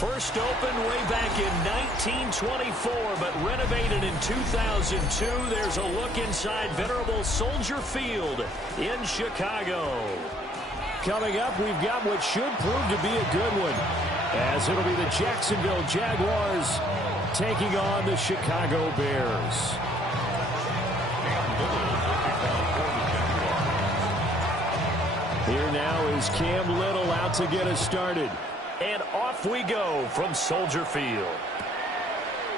First opened way back in 1924, but renovated in 2002. There's a look inside venerable Soldier Field in Chicago. Coming up, we've got what should prove to be a good one, as it'll be the Jacksonville Jaguars taking on the Chicago Bears. Here now is Cam Little out to get us started. And off we go from Soldier Field.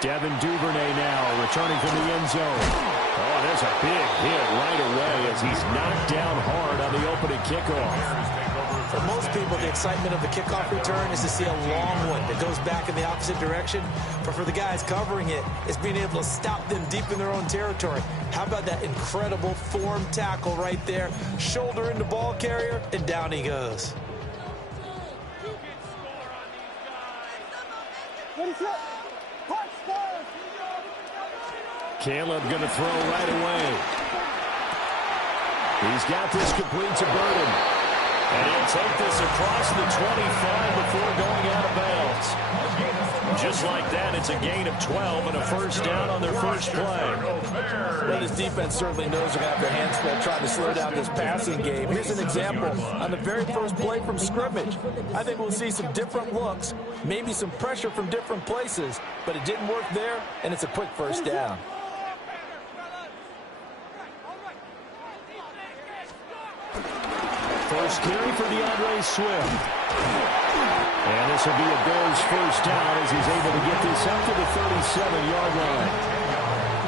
Devin Duvernay now returning from the end zone. Oh, there's a big hit right away as he's knocked down hard on the opening kickoff. For most people, the excitement of the kickoff return is to see a long one that goes back in the opposite direction. But for the guys covering it, it's being able to stop them deep in their own territory. How about that incredible form tackle right there? Shoulder into ball carrier, and down he goes. Caleb going to throw right away. He's got this complete to Burden. And he'll take this across the 25 before going out of bounds. Just like that, it's a gain of 12 and a first down on their first play. Well, this defense certainly knows they're going to have their hands full trying to slow down this passing game. Here's an example on the very first play from scrimmage. I think we'll see some different looks, maybe some pressure from different places, but it didn't work there, and it's a quick first down. First carry for DeAndre Swift. And this will be a Bears first down as he's able to get this up to the 37-yard line.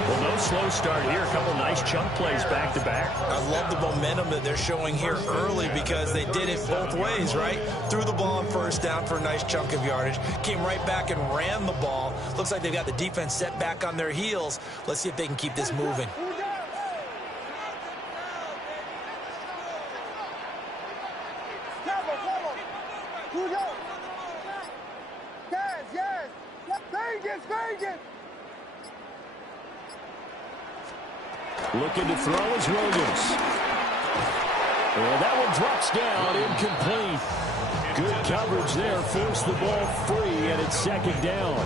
Well, no slow start here. A couple nice chunk plays back-to-back. I love the momentum that they're showing here early because they did it both ways, right? Threw the ball on first down for a nice chunk of yardage. Came right back and ran the ball. Looks like they've got the defense set back on their heels. Let's see if they can keep this moving. Looking to throw is Williams. And that one drops down, incomplete. Good coverage there, forced the ball free, and it's second down.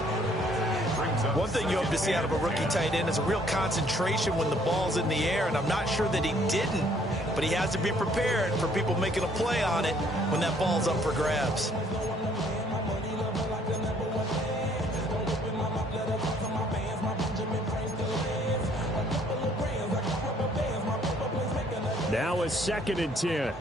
One thing you hope to see out of a rookie tight end is a real concentration when the ball's in the air, and I'm not sure that he didn't, but he has to be prepared for people making a play on it when that ball's up for grabs. Now a second and 10.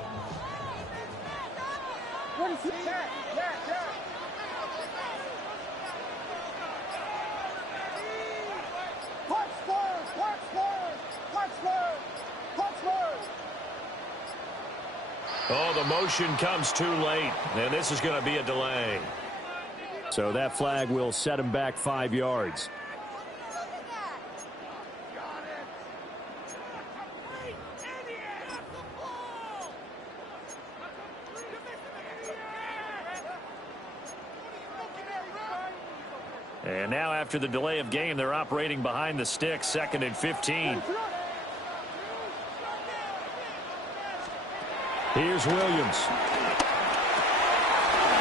Oh, the motion comes too late, and this is going to be a delay. So that flag will set him back 5 yards. And now after the delay of game, they're operating behind the sticks, 2nd and 15. Here's Williams.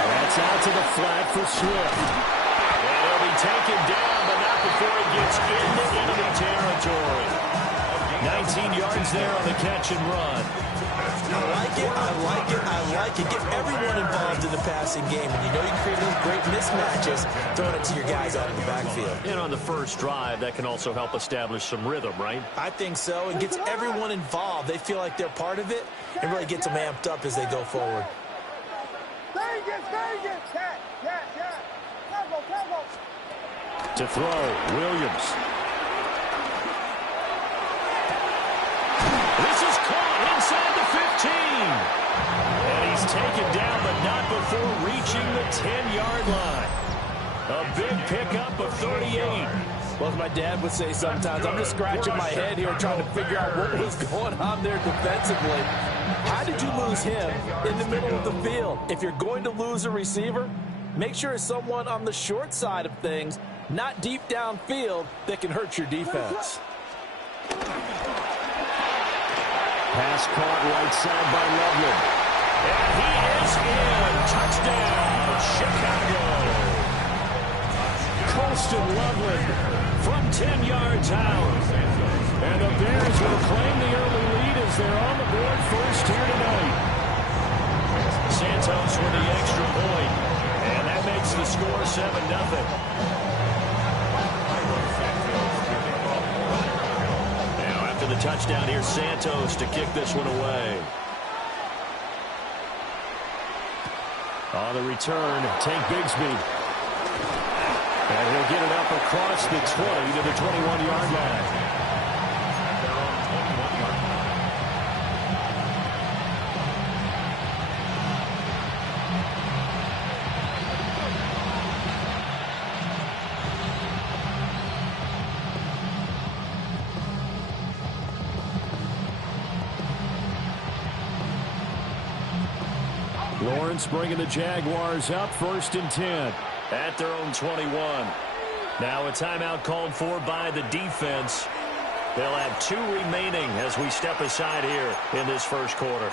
That's out to the flat for Swift. And he'll be taken down, but not before he gets into enemy territory. 19 yards there on the catch and run. I like it, I like it, I like it. Get everyone involved in the passing game. And you know you create those great mismatches throwing it to your guys out in the backfield. And on the first drive, that can also help establish some rhythm, right? I think so. It gets everyone involved. They feel like they're part of it and really gets them amped up as they go forward. To throw, Williams. This is caught inside the 15. And he's taken down, but not before reaching the 10-yard line. A big pickup of 38. Well, as my dad would say sometimes, I'm just scratching my head here trying to figure out what was going on there defensively. How did you lose him in the middle of the field? If you're going to lose a receiver, make sure it's someone on the short side of things, not deep downfield, that can hurt your defense. Pass caught right side by Loveland. And he is in. Touchdown, Chicago. Austin Loveland from 10 yards out. And the Bears will claim the early lead as they're on the board first here tonight. Santos with the extra point. And that makes the score 7-0. The touchdown here, Santos to kick this one away. On the return, Tank Bigsby. And he'll get it up across the 20 to the 21-yard line. Lawrence bringing the Jaguars up, 1st and 10 at their own 21. Now a timeout called for by the defense. They'll have 2 remaining as we step aside here in this first quarter.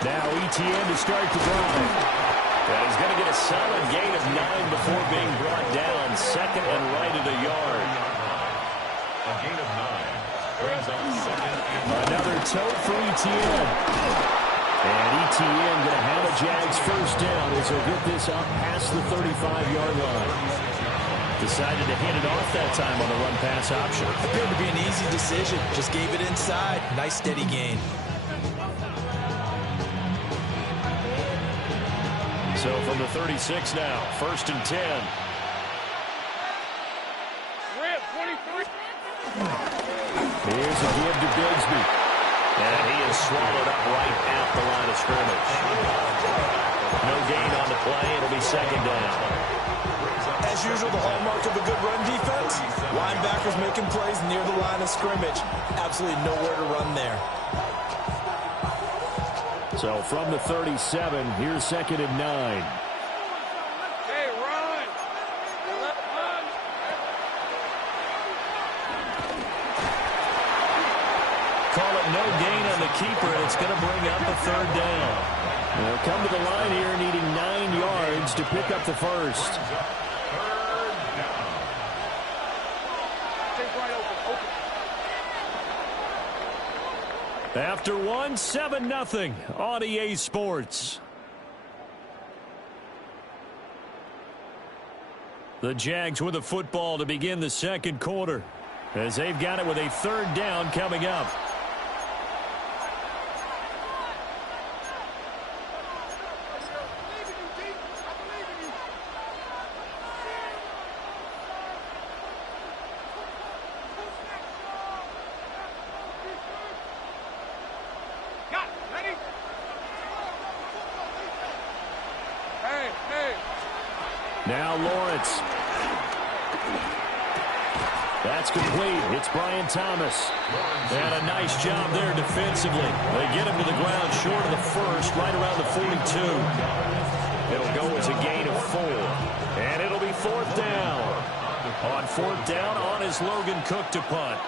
Now ETN to start the drive. And he's going to get a solid gain of 9 before being brought down. 2nd and right at a yard. A gain of 9 brings up 2nd and another tote for ETN. And ETN going to have a Jags first down as he'll get this up past the 35-yard line. Decided to hand it off that time on the run-pass option. Appeared to be an easy decision. Just gave it inside. Nice steady gain. So from the 36 now, 1st and 10. Here's a give to Bigsby. And he is swallowed up right at the line of scrimmage. No gain on the play. It'll be 2nd down. As usual, the hallmark of a good run defense, linebackers making plays near the line of scrimmage. Absolutely nowhere to run there. So from the 37, here's 2nd and 9. Hey, run! Run! Call it no gain on the keeper, and it's going to bring up a 3rd down. They'll come to the line here needing 9 yards to pick up the first. After one, 7-0 on EA Sports. The Jags with the football to begin the 2nd quarter as they've got it with a 3rd down coming up. Now Lawrence. That's complete. It's Brian Thomas. And a nice job there defensively. They get him to the ground short of the first, right around the 42. It'll go as a gain of 4. And it'll be 4th down. On 4th down, on is Logan Cook to punt.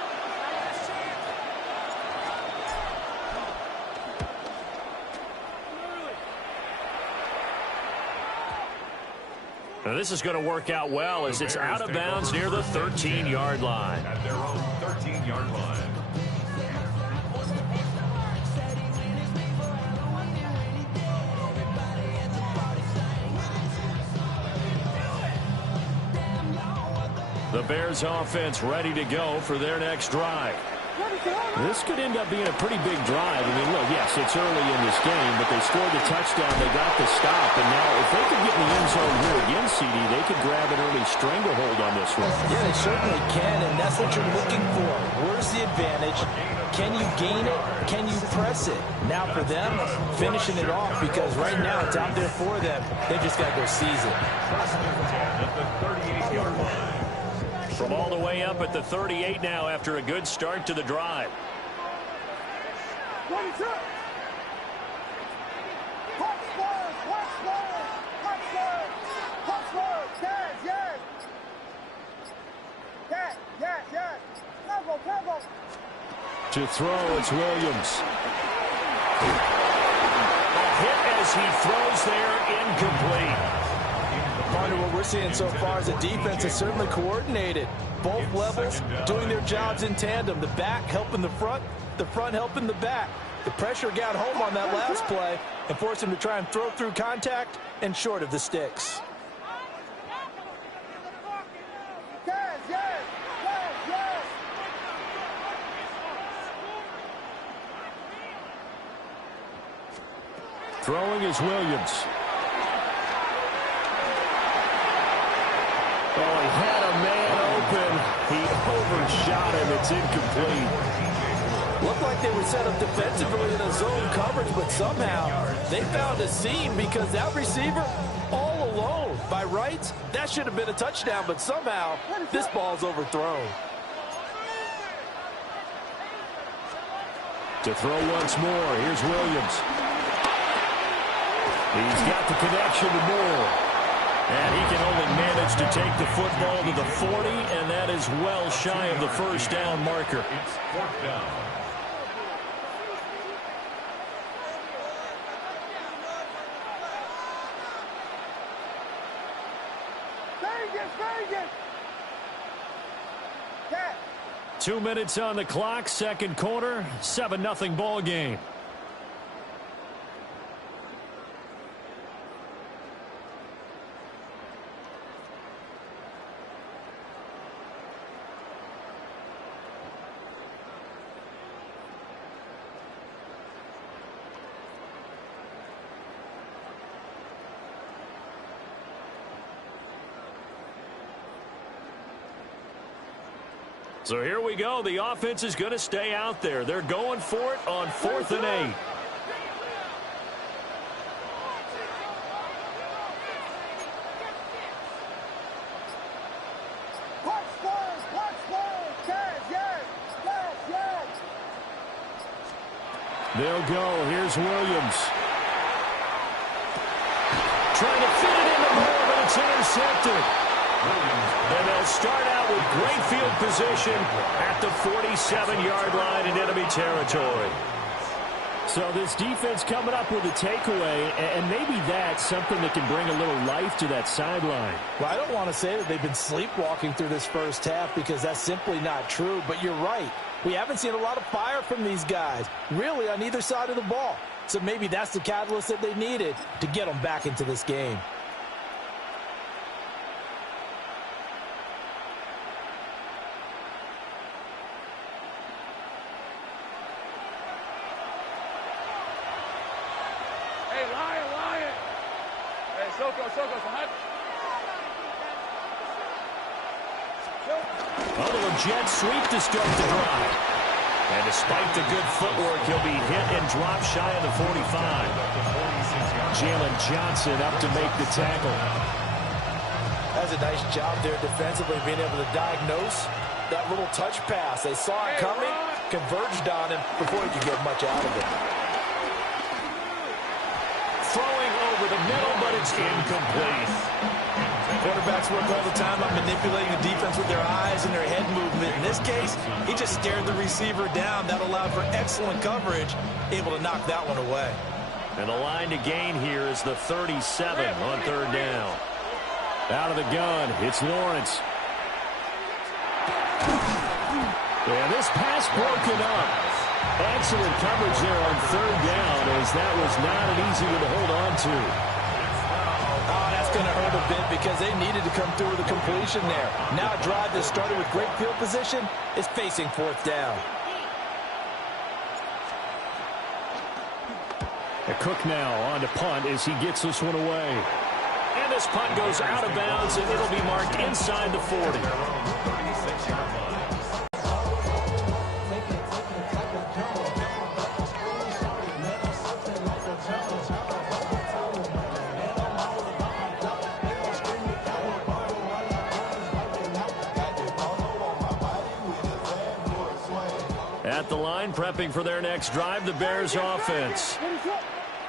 Now this is going to work out well as it's out of bounds near the 13-yard line. At their own 13-yard line. The Bears offense ready to go for their next drive. This could end up being a pretty big drive. I mean, look, yes, it's early in this game, but they scored the touchdown. They got the stop. And now if they could get in the end zone here again, CD, they could grab an early stranglehold on this one. Yeah, they certainly can, and that's what you're looking for. Where's the advantage? Can you gain it? Can you press it? Now for them, finishing it off, because right now it's out there for them. They just got to go seize it. At the 38-yard line. From all the way up at the 38 now after a good start to the drive. To throw, it's Williams. A hit as he throws there, incomplete. Partner, what we're seeing so far is the defense is certainly coordinated. Both levels doing their jobs in tandem. The back helping the front helping the back. The pressure got home on that last play and forced him to try and throw through contact and short of the sticks. Throwing is Williams. Oh, he had a man open. He overshot him. It's incomplete. Looked like they were set up defensively in a zone coverage, but somehow they found a seam because that receiver all alone. By rights, that should have been a touchdown, but somehow this ball's overthrown. To throw once more, here's Williams. He's got the connection to Moore. And he can only manage to take the football to the 40, and that is well shy of the first down marker. It's fourth down. Vegas! 2 minutes on the clock, second quarter, 7-0 ball game. So here we go. The offense is going to stay out there. They're going for it on 4th and 8. They'll go. Here's Williams. Trying to fit it in the middle, but it's intercepted. And they'll start out with great field position at the 47-yard line in enemy territory. So this defense coming up with a takeaway, and maybe that's something that can bring a little life to that sideline. Well, I don't want to say that they've been sleepwalking through this first half because that's simply not true, but you're right. We haven't seen a lot of fire from these guys, really on either side of the ball. So maybe that's the catalyst that they needed to get them back into this game. Jet sweep to start the drive. And despite the good footwork, he'll be hit and dropped shy of the 45. Jalen Johnson up to make the tackle. That's a nice job there defensively, being able to diagnose that little touch pass. They saw it coming, converged on him before he could get much out of it. Throwing over the middle, but it's incomplete. Quarterbacks work all the time on manipulating the defense with their eyes and their head movement. In this case, he just stared the receiver down. That allowed for excellent coverage, able to knock that one away. And the line to gain here is the 37 on third down. Out of the gun, it's Lawrence. And this pass broken up. Excellent coverage there on third down, as that was not an easy one to hold on to. Oh, that's going to hurt a bit because they needed to come through with a completion there. Now a drive that started with great field position is facing fourth down. A Cook now on to punt as he gets this one away. And this punt goes out of bounds, and it'll be marked inside the 40. At the line, prepping for their next drive, the Bears offense.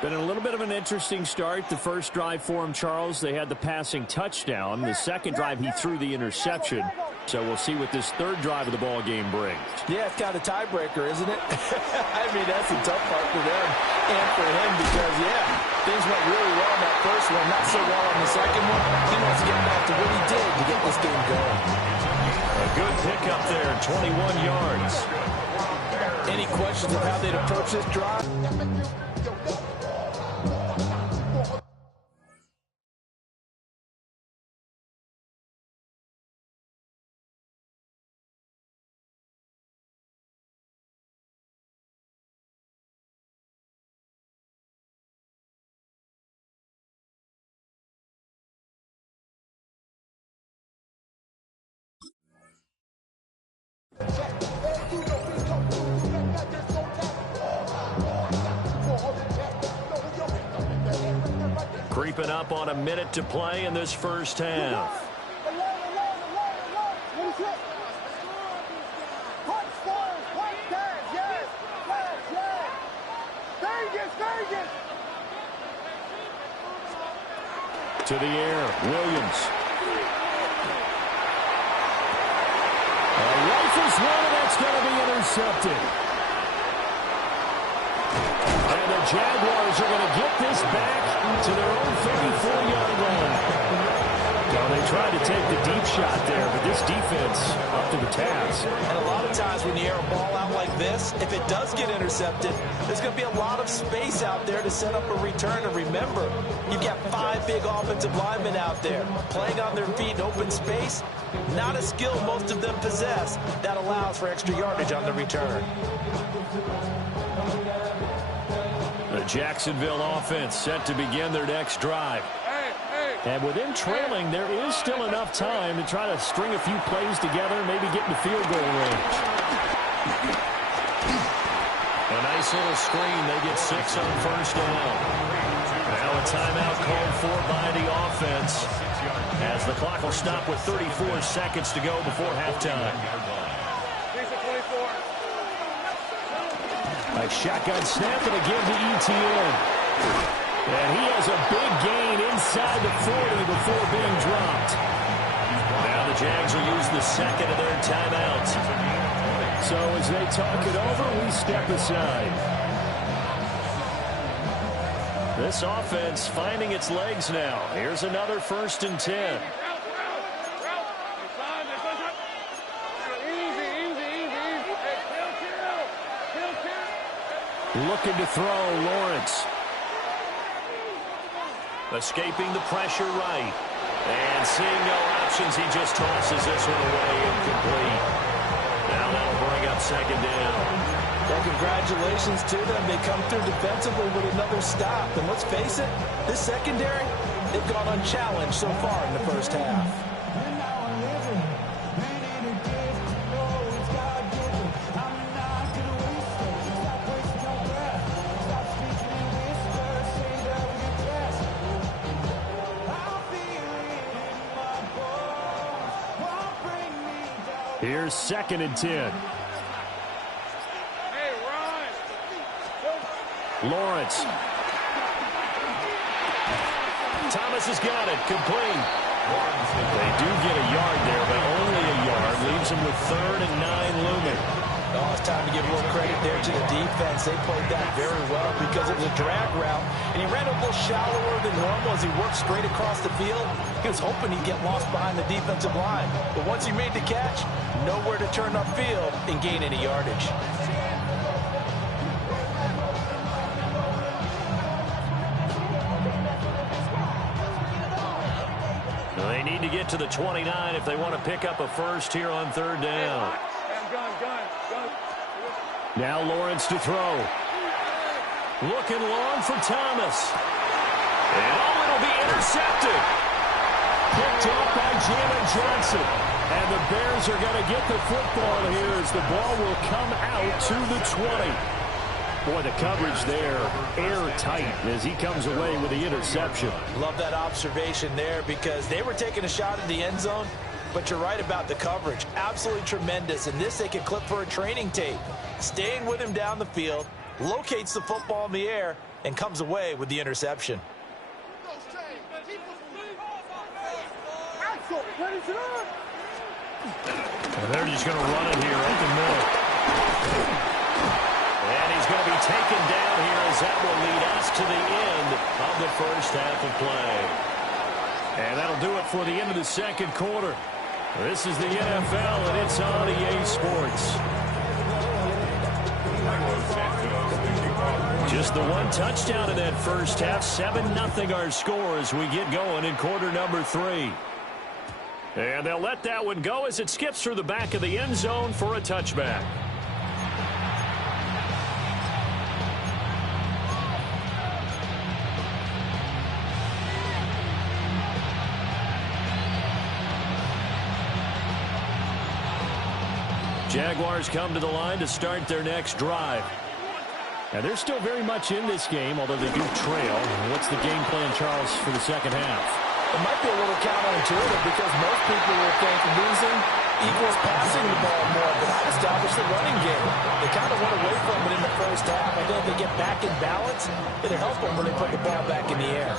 Been a little bit of an interesting start. The first drive for him, Charles, they had the passing touchdown. The second drive, he threw the interception. So we'll see what this third drive of the ball game brings. Yeah, it's kind of a tiebreaker, isn't it? I mean, that's the tough part for them and for him because, yeah, things went really well in that first one, not so well on the second one. He wants to get back to what he did to get this game going. A good pickup there, 21 yards. Any questions of how they'd approach this drive? Creeping up on a minute to play in this first half. To the air, Williams. Rifles one, and that's going to be intercepted. And the Jaguars are going to get this back to their own 34-yard line. Well, they tried to take the deep shot there, but this defense up to the task. And a lot of times when you air a ball out like this, if it does get intercepted, there's going to be a lot of space out there to set up a return. And remember, you've got 5 big offensive linemen out there playing on their feet in open space. Not a skill most of them possess that allows for extra yardage on the return. The Jacksonville offense set to begin their next drive. And with them trailing, there is still enough time to try to string a few plays together, maybe get into field goal range. A nice little screen. They get 6 on first down. Now a timeout called for by the offense as the clock will stop with 34 seconds to go before halftime. A shotgun snap and again to ETN. And he has a big gain inside the 40 before being dropped. Now the Jags will use the second of their timeouts. So as they talk it over, we step aside. This offense finding its legs now. Here's another 1st and 10. Looking to throw, Lawrence. Escaping the pressure right. And seeing no options, he just tosses this one away incomplete. Now that'll bring up 2nd down. Well, congratulations to them. They come through defensively with another stop. And let's face it, this secondary, they've gone unchallenged so far in the first half. Here's 2nd and 10. Hey, Ron. Lawrence. Thomas has got it. Complete. They do get a yard there, but only a yard. Leaves them with 3rd and 9 looming. Oh, it's time to give a little credit there to the defense. They played that very well because it was a drag route, and he ran a little shallower than normal as he worked straight across the field. He was hoping he'd get lost behind the defensive line, but once he made the catch, nowhere to turn upfield and gain any yardage. They need to get to the 29 if they want to pick up a first here on 3rd down. Now Lawrence to throw. Looking long for Thomas. And it'll be intercepted. Picked off by Jalen Johnson. And the Bears are going to get the football here as the ball will come out to the 20. Boy, the coverage there, airtight as he comes away with the interception. Love that observation there because they were taking a shot at the end zone, but you're right about the coverage. Absolutely tremendous. And this they can clip for a training tape. Staying with him down the field, locates the football in the air, and comes away with the interception. And they're just going to run it here up the middle. And he's going to be taken down here as that will lead us to the end of the first half of play. And that'll do it for the end of the second quarter. This is the NFL, and it's on EA Sports. Just the one touchdown in that first half. 7-0 our score as we get going in quarter number 3. And they'll let that one go as it skips through the back of the end zone for a touchback. Jaguars come to the line to start their next drive. And they're still very much in this game, although they do trail. What's the game plan, Charles, for the second half? It might be a little counterintuitive because most people will think losing equals passing the ball more, but I'd establish the running game. They kind of went away from it in the first half. I think if they get back in balance, it'll help them when they put the ball back in the air.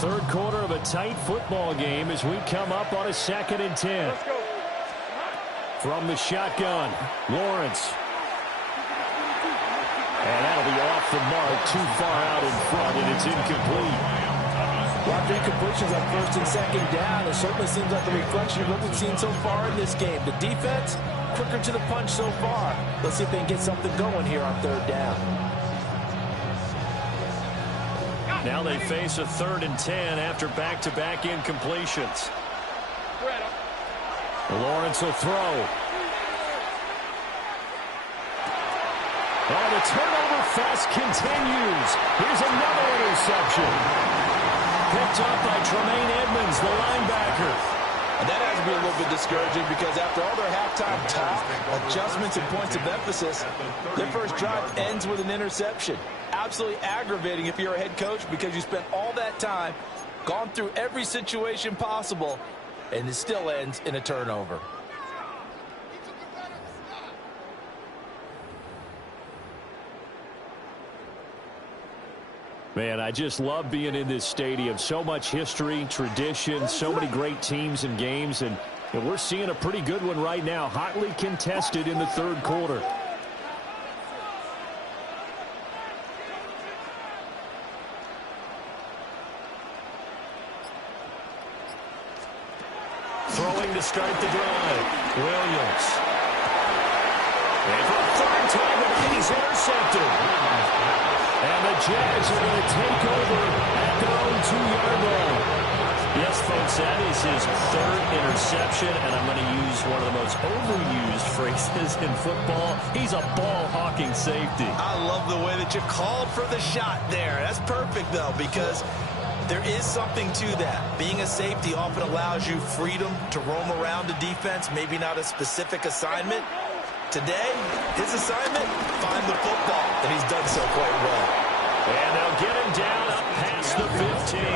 Third quarter of a tight football game as we come up on a 2nd and 10. From the shotgun, Lawrence. And that'll be off the mark, too far out in front, and it's incomplete. A lot of incompletions on 1st and 2nd down. It certainly seems like a reflection of what we've seen so far in this game. The defense, quicker to the punch so far. Let's see if they can get something going here on 3rd down. Now they face a 3rd and 10 after back-to-back incompletions. Lawrence will throw. Oh, the turnover fest continues. Here's another interception. Picked up by Tremaine Edmonds, the linebacker. And that has to be a little bit discouraging because after all their halftime talk, adjustments and points of emphasis, their first drive ends with an interception. Absolutely aggravating if you're a head coach because you spent all that time, gone through every situation possible, and it still ends in a turnover. Man, I just love being in this stadium. So much history, tradition, so many great teams and games, and we're seeing a pretty good one right now, hotly contested in the 3rd quarter. Throwing to start the drive, Williams. And for a 3rd time tonight, he's intercepted. And the Jags are going to take over at their own 2-yard line. Yes, folks, that is his 3rd interception, and I'm going to use one of the most overused phrases in football. He's a ball-hawking safety. I love the way that you called for the shot there. That's perfect, though, because there is something to that. Being a safety often allows you freedom to roam around the defense, maybe not a specific assignment. Today, his assignment, find the football, and he's done so quite well. And they'll get him down up past the 15.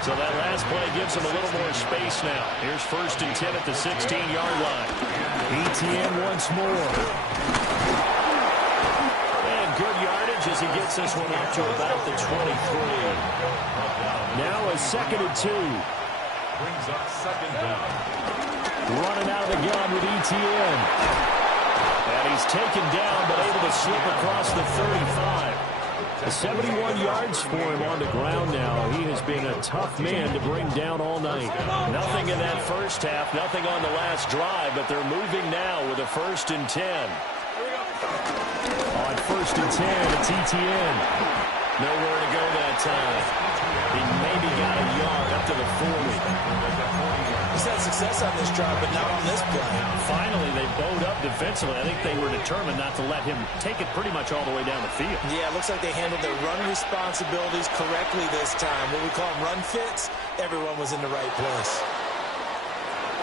So that last play gives him a little more space now. Here's 1st and 10 at the 16-yard line. ETN once more. And good yardage as he gets this one up to about the 23. Now a 2nd and 2. Brings up 2nd down. Running out of the gun with ETN. And he's taken down but able to slip across the 35. 71 yards for him on the ground now. He has been a tough man to bring down all night. Nothing in that first half, nothing on the last drive, but they're moving now with a 1st and 10. On 1st and 10, it's ETN. Nowhere to go that time. He maybe got a yard up to the 40. He's had success on this drive, but not on this play. Finally, they bowed up defensively. I think they were determined not to let him take it pretty much all the way down the field. Yeah, it looks like they handled their run responsibilities correctly this time. What we call run fits, everyone was in the right place.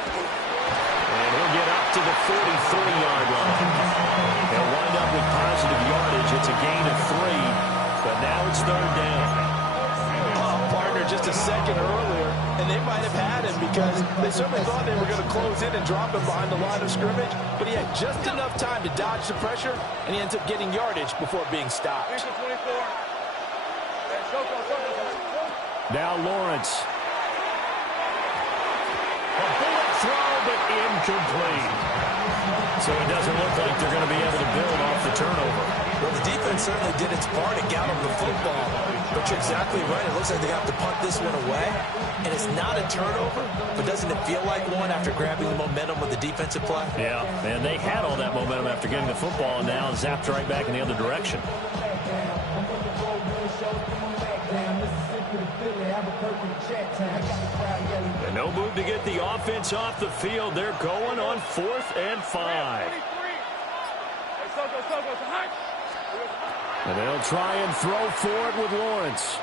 And he'll get up to the 43-yard line. They'll wind up with positive yardage. It's a gain of 3, but now it's 3rd down. there just a second earlier, and they might have had him because they certainly thought they were going to close in and drop him behind the line of scrimmage, but he had just enough time to dodge the pressure, and he ends up getting yardage before being stopped. Now Lawrence. A bullet throw, but incomplete. So it doesn't look like they're going to be able to build off the turnover. Well, the defense certainly did its part to gallop the football, but you're exactly right. It looks like they have to punt this one away, and it's not a turnover, but doesn't it feel like one after grabbing the momentum with the defensive play? Yeah, and they had all that momentum after getting the football, and now zapped right back in the other direction. And no move to get the offense off the field. They're going on 4th and 5. And they'll try and throw for it with Lawrence.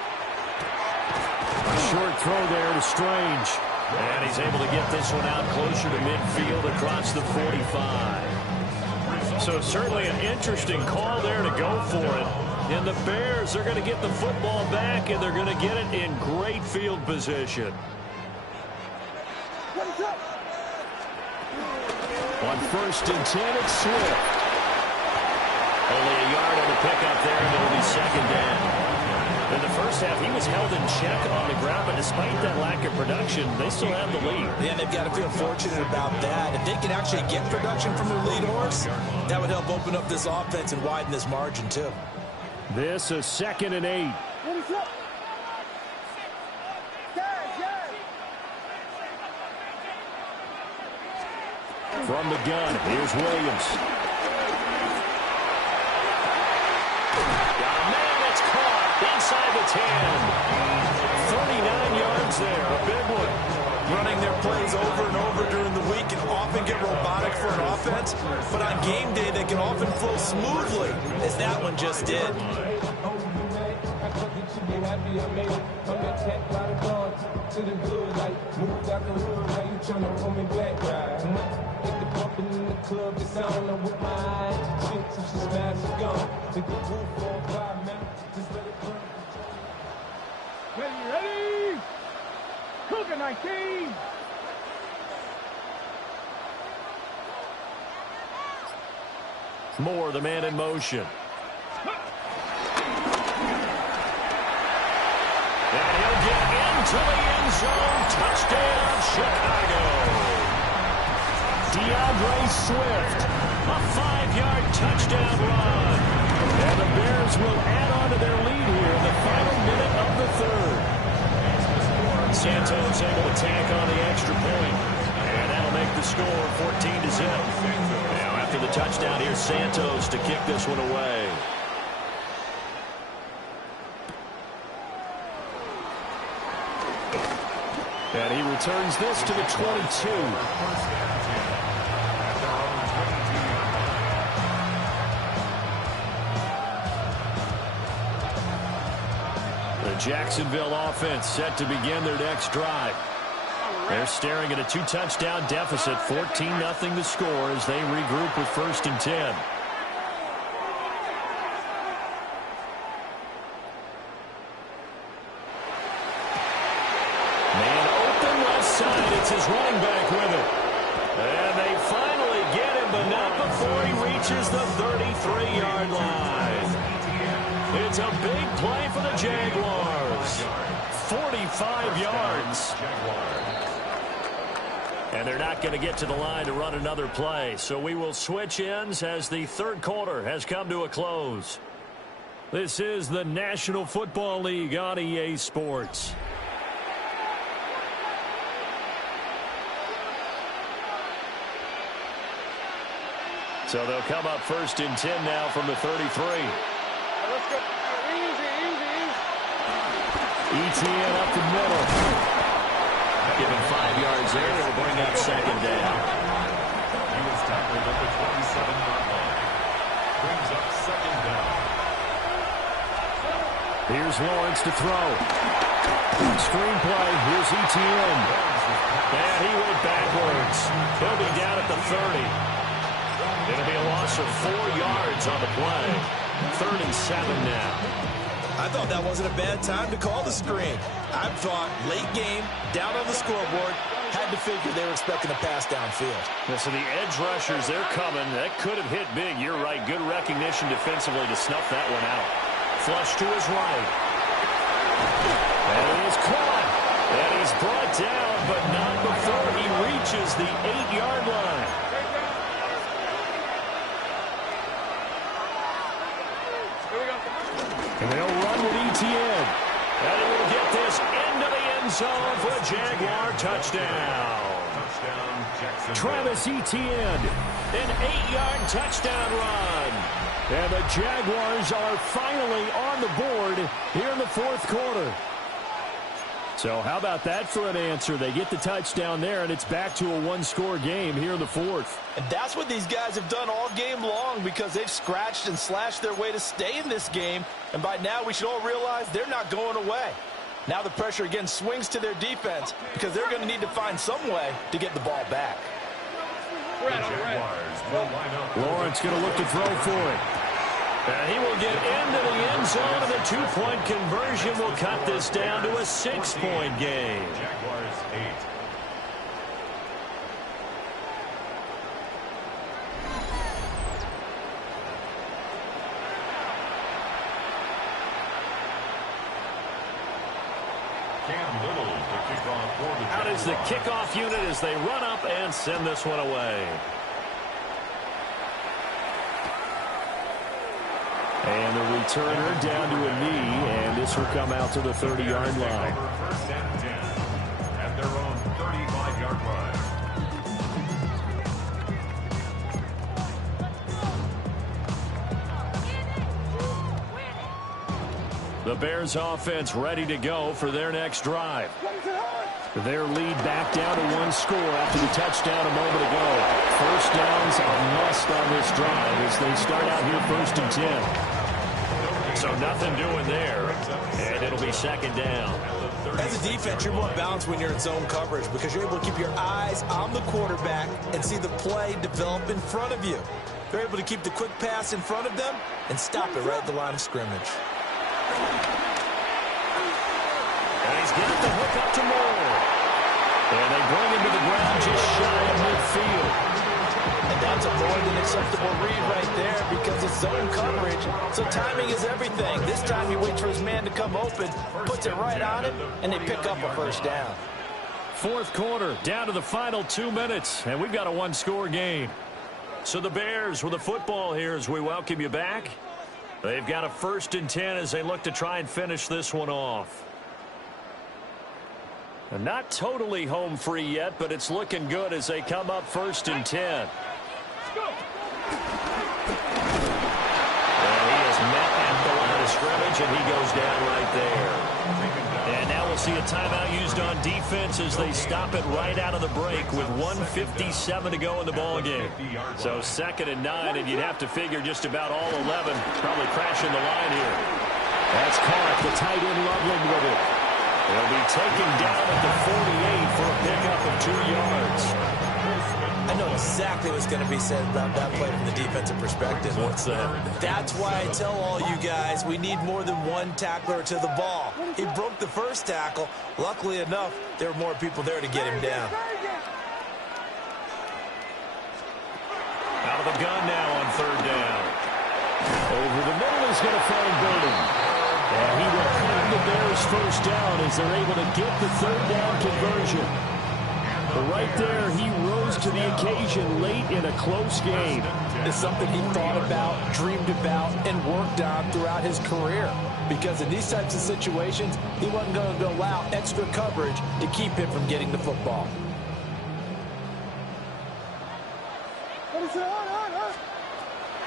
A short throw there to Strange. And he's able to get this one out closer to midfield across the 45. So certainly an interesting call there to go for it. And the Bears are going to get the football back, and they're going to get it in great field position. On 1st and 10, it's Swift. Only a yard on the pickup there, and it'll be 2nd down. In the first half, he was held in check on the ground, but despite that lack of production, they still have the lead. Yeah, they've got to feel fortunate about that. If they can actually get production from their lead horse, that would help open up this offense and widen this margin, too. This is 2nd and 8. From the gun, here's Williams. Got a man, it's caught inside the 10. 39 yards there, a big one. Running their plays over and over during the week can often get robotic for an offense, but on game day they can often flow smoothly, as that one just did. Ready? Cougar 19. Moore, the man in motion. And he'll get into the end zone. Touchdown, Chicago. DeAndre Swift, a 5-yard touchdown run. And the Bears will add on to their lead here in the final minute of the 3rd. Santos able to tack on the extra point. And that'll make the score 14-0. Now after the touchdown, here's Santos to kick this one away. And he returns this to the 22. The Jacksonville offense set to begin their next drive. They're staring at a 2-touchdown deficit, 14-0 the score as they regroup with 1st and 10. It's his running back with it. And they finally get him, but not before he reaches the 33-yard line. It's a big play for the Jaguars. 45 yards. And they're not going to get to the line to run another play. So we will switch ends as the 3rd quarter has come to a close. This is the National Football League on EA Sports. So they'll come up 1st and 10 now from the 33. Let's go. Easy. ETN up the middle. Give him 5 yards there. It'll bring up 2nd down. He was tackled at the 27-yard line. Brings up 2nd down. Here's Lawrence to throw. Screenplay. Here's ETN. And he went backwards. He'll be down at the 30. It'll be a loss of 4 yards on the play. 3rd and 7 now. I thought that wasn't a bad time to call the screen. I thought late game, down on the scoreboard, had to figure they were expecting a pass downfield. Yeah, so the edge rushers, they're coming. That could have hit big. You're right. Good recognition defensively to snuff that one out. Flush to his right. And it is caught. And he's brought down, but not before he reaches the 8-yard line. And they'll run with Etienne. And he will get this into the end zone for a Jaguar touchdown. Travis Etienne, an 8-yard touchdown run. And the Jaguars are finally on the board here in the fourth quarter. So how about that for an answer? They get the touchdown there, and it's back to a one-score game here in the fourth. And that's what these guys have done all game long because they've scratched and slashed their way to stay in this game. And by now, we should all realize they're not going away. Now the pressure again swings to their defense because they're going to need to find some way to get the ball back. Lawrence going to look to throw for it. And he will get into the end zone, and the two-point conversion will cut this down to a 6-point game. Jaguars 8. Cam Little, the kickoff for the Out is the kickoff unit as they run up and send this one away. And the returner down to a knee, and this will come out to the 30-yard line. First and 10 at their own 35-yard line. The Bears offense ready to go for their next drive. Their lead back down to one score after the touchdown a moment ago. First downs a must on this drive as they start out here first and 10. So nothing doing there, and it'll be second down. As a defense, you're more balanced when you're in zone coverage because you're able to keep your eyes on the quarterback and see the play develop in front of you. They're able to keep the quick pass in front of them and stop it right at the line of scrimmage. And he's got the hook up to Moore. And they bring him to the ground just shy of midfield. And that's a more than acceptable read right there because it's zone coverage, so timing is everything. This time he waits for his man to come open, puts it right on him, and they pick up a first down. Fourth quarter, down to the final 2 minutes, and we've got a one-score game. So the Bears with the football here as we welcome you back. They've got a first and 10 as they look to try and finish this one off. And not totally home free yet, but it's looking good as they come up first and 10. And he is met at the line of scrimmage, and he goes down right there. And now we'll see a timeout used on defense as they stop it right out of the break with 1:57 to go in the ballgame. So second and 9, and you'd have to figure just about all 11 probably crashing the line here. That's caught. The tight end Loveland with it. They'll be taken down at the 48 for a pickup of 2 yards. I know exactly what's going to be said about that play from the defensive perspective. What's that? That's why I tell all you guys we need more than one tackler to the ball. He broke the first tackle. Luckily enough, there were more people there to get him down. Out of the gun now on third down. Over the middle is going to find Burden. And he will claim the Bears first down as they're able to get the third down conversion. But right there, he rose to the occasion late in a close game. It's something he thought about, dreamed about, and worked on throughout his career. Because in these types of situations, he wasn't going to allow extra coverage to keep him from getting the football.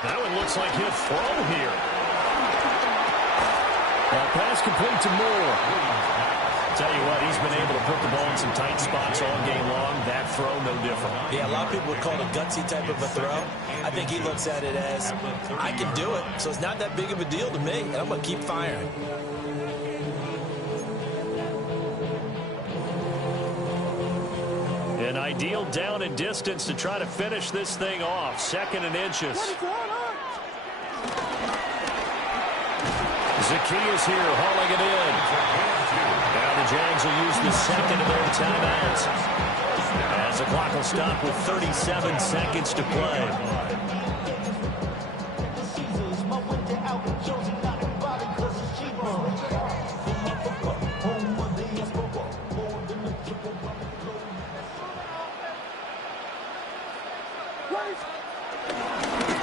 That one looks like he'll throw here. That pass complete to Moore. Tell you what, he's been able to put the ball in some tight spots all game long. That throw, no different. Yeah, a lot of people would call it a gutsy type of a throw. I think he looks at it as, I can do it, so it's not that big of a deal to me, and I'm going to keep firing. An ideal down and distance to try to finish this thing off. Second and inches. Zacchaeus here hauling it in. Now the Jags will use the second of their timeouts, as the clock will stop with 37 seconds to play.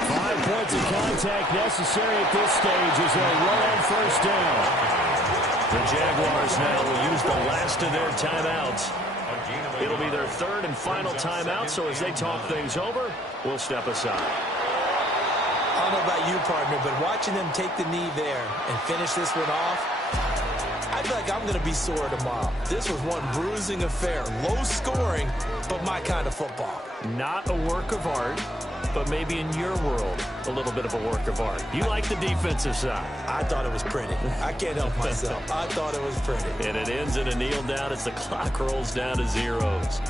5 points of contact necessary at this stage as they'll roll on first down. The Jaguars now will use the last of their timeouts. It'll be their third and final timeout, so as they talk things over, we'll step aside. I don't know about you, partner, but watching them take the knee there and finish this one off, I feel like I'm going to be sore tomorrow. This was one bruising affair. Low scoring, but my kind of football. Not a work of art, but maybe in your world, a little bit of a work of art. You like the defensive side. I thought it was pretty. I can't help myself. I thought it was pretty. And it ends in a kneel down as the clock rolls down to zeros.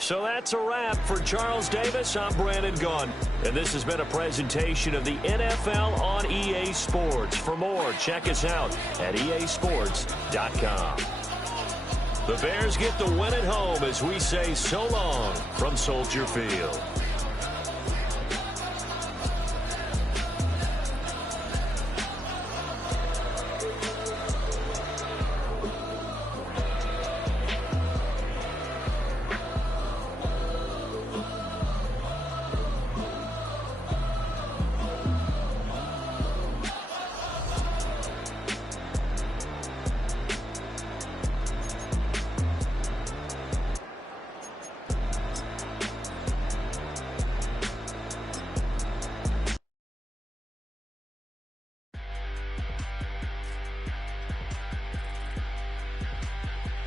So that's a wrap for Charles Davis. I'm Brandon Gaughan. And this has been a presentation of the NFL on EA Sports. For more, check us out at easports.com. The Bears get the win at home as we say so long from Soldier Field.